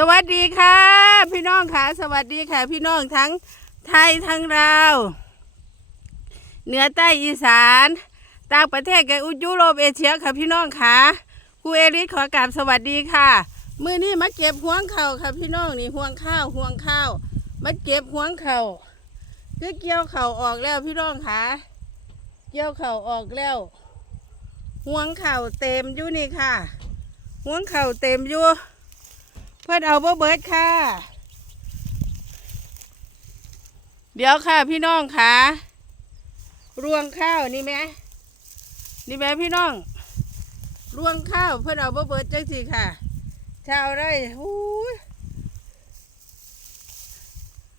สวัสดีค่ะ พี่น้องค่ะ สวัสดีค่ะ พี่น้องทั้งไทยทั้งลาวเหนือใต้อีสานต่างประเทศกับอุยุโรปเอเชียค่ะพี่น้องค่ะครูเอริสขอกราบสวัสดีค่ะมือนี้มาเก็บห่วงเข่าค่ะพี่น้องนี่ห่วงข้าวห่วงข้าวมาเก็บห่วงเข่าคือเกี่ยวเข่าออกแล้วพี่น้องค่ะเกี่ยวเข่าออกแล้วห่วงเข่าเต็มอยู่นี่ค่ะห่วงเข่าเต็มอยู่ เพื่อนเอาบ่เบิดค่ะ เดี๋ยวค่ะพี่น้องค่ะ รวงข้าวนี่ไหมนี่ไหมพี่น้อง รวงข้าวเพื่อนเอาบ่เบิดจังสิค่ะ ชาวไร่หู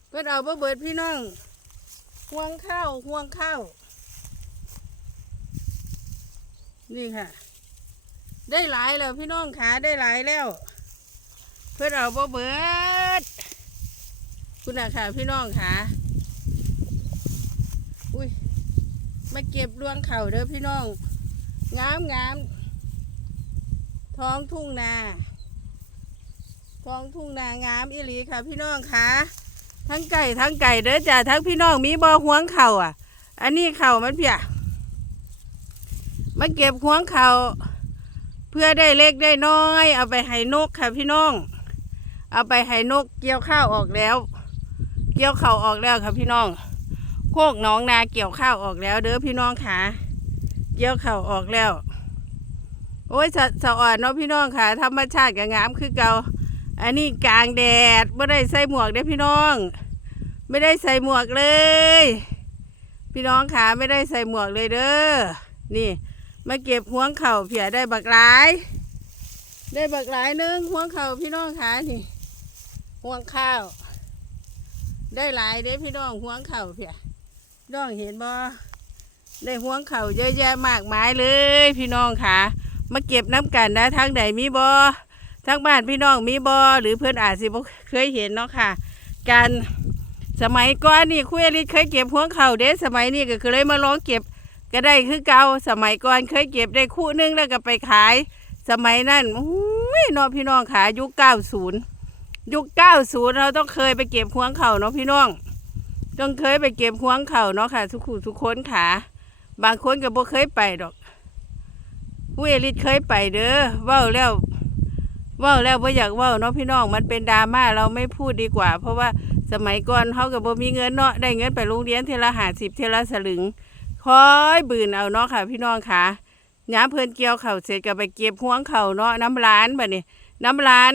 เพื่อนเอาบ่เบิดพี่น้องห่วงข้าวห่วงข้าวนี่ค่ะ ได้หลายแล้วพี่น้องขาได้หลายแล้ว เพื่อนเอาบ่เบิดคุณน่ะค่ะพี่น้องค่ะ อุ้ยมาเก็บรวงเข่าเด้อพี่น้อง งามงามท้องทุ่งนาท้องทุ่งนางามอิลีค่ะพี่น้องค่ะ ทั้งไก่ทั้งไก่เด้อจ้ะทั้งพี่น้องมีบ่อห่วงเข่าอะ อันนี้เข่ามันเพียมาเก็บห่วงเข่าเพื่อได้เล็กได้น้อย เอาไปให้นกค่ะพี่น้อง เอาไปให้นกเกี่ยวข้าวออกแล้ว เกี่ยวเข้าออกแล้วค่ะพี่น้องโคกน้องนาเกี่ยวข้าวออกแล้ว เด้อพี่น้องค่ะเกี่ยวเข้าออกแล้ว โอ้ยสะสะอ่อนเนาะพี่น้องค่ะ ธรรมชาติก็งามคือเก่าอันนี้กลางแดดไม่ได้ใส่หมวกเด้อพี่น้อง ไม่ได้ใส่หมวกเลย พี่น้องค่ะไม่ได้ใส่หมวกเลยเด้อนี่มาเก็บห่วงเข่าเผียได้บักหลาย ได้บักหลายนึงห่วงเข่าพี่น้องค่ะนี่ ห่วงข้าว ได้หลายเด้พี่น้องห่วงเข่าเพียน้องเห็นบ่ได้ห่วงเข่าเยอะแยะมากมายเลย พี่น้องค่ะ มาเก็บน้ำกันนะทางใดมีบ่ทางบ้านพี่น้องมีบ่หรือเพื่อนอาจสิบ่เคยเห็นเนาะค่ะ การสมัยก่อนนี่คุยอลิศเคยเก็บห่วงเข่าเด้สมัยนี้ก็คือเลยมาลองเก็บก็ได้คือเก่าสมัยก่อนเคยเก็บได้คู่หนึงแล้วก็ไปขาย สมัยนั้นอุ้ยน้องพี่น้องขายุคเก้าศูนย์ ยุคเก้าศูนย์เราต้องเคยไปเก็บห่วงเข่าเนาะพี่น้อง ต้องเคยไปเก็บห่วงเข่าเนาะค่ะ ทุกคู่ทุกคนขา บางคนก็บ่เคยไปดอกผู้เอลิศเคยไปเด้อเว้าแล้วเว้าแล้วบ่อยากเว้าเนาะพี่น้องมันเป็นดราม่าเราไม่พูดดีกว่า เพราะว่าสมัยก่อนเขาก็บ่มีเงินเนาะได้เงินไปโรงเรียนเทละห้าสิบเทละสลึงคอยบืนเอาเนาะค่ะ พี่น้องค่ะย้ำเพิ่นเกี่ยวเข่าเสร็จก็ไปเก็บห่วงเข่าเนาะน้ำร้านแบบนี้น้ำร้าน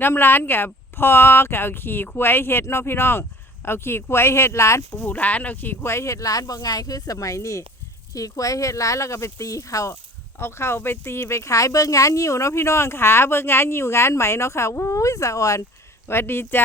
น้ำร้านกับพอกับเอาขี่ควายเฮ็ดเนาะพี่น้อง เอาขี่ควายเฮ็ดร้านปู่ร้าน เอาขี่ควายเฮ็ดร้านบ่ง่ายคือสมัยนี้ขี่ควายเฮ็ดร้านแล้วก็ไปตีเขาเอาเข้าไปตีไปขายเบิ่งงานยิวเนาะพี่น้องขาเบิ่งงานยิวงานไหมเนาะค่ะอุ้ยสะอ่อนสวัสดีจ้า